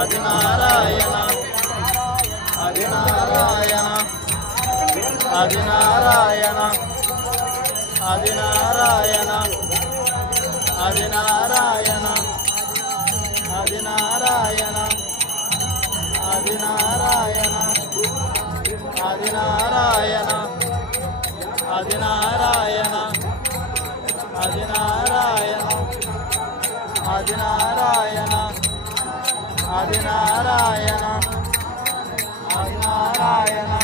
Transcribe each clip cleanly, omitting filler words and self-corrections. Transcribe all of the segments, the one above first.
Adinarayana Adinarayana Adinarayana Adinarayana Adinarayana Adinarayana Adinarayana Adinarayana Adinarayana Adinarayana Adinarayana Adinarayana Adinarayana Adinarayana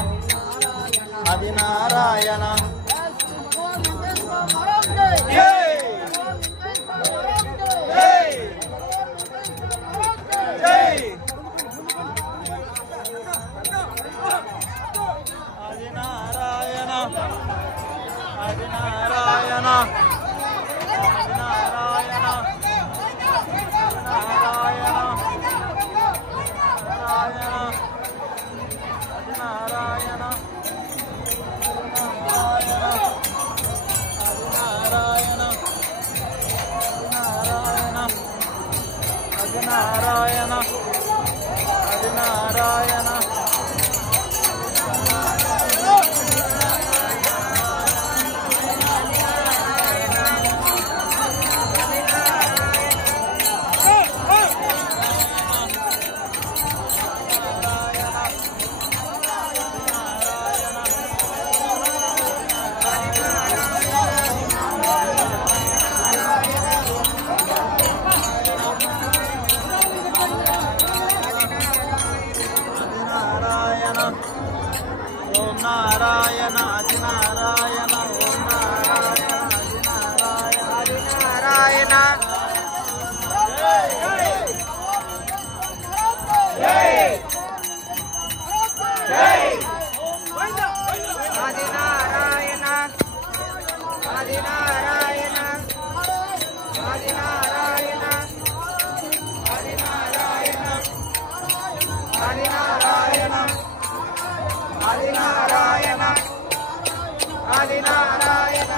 Adinarayana Adinarayana Adinarayana Adinarayana Adinarayana Om Narayana Adinarayana Om Narayana Adinarayana Adinarayana Adinarayana Adinarayana Adinarayana Adinarayana Adinarayana Adinarayana Adinarayana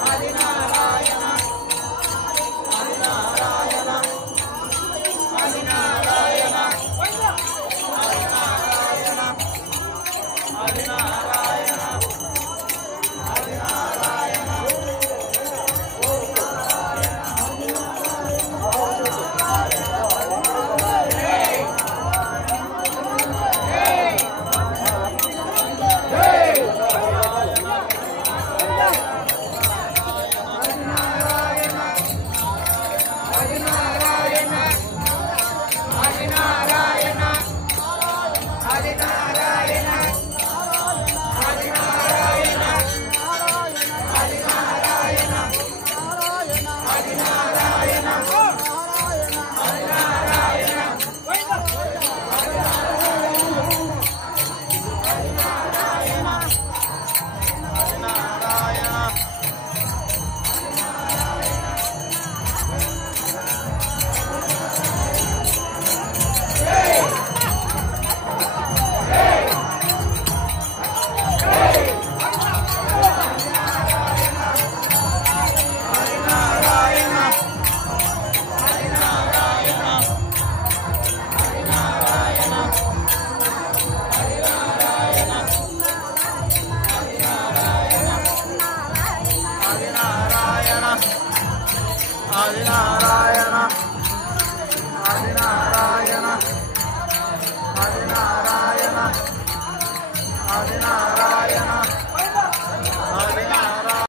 Adinarayana Adinarayana Adinarayana Adinarayana Adinarayana Adinarayana Adinarayana Adinarayana Adinarayana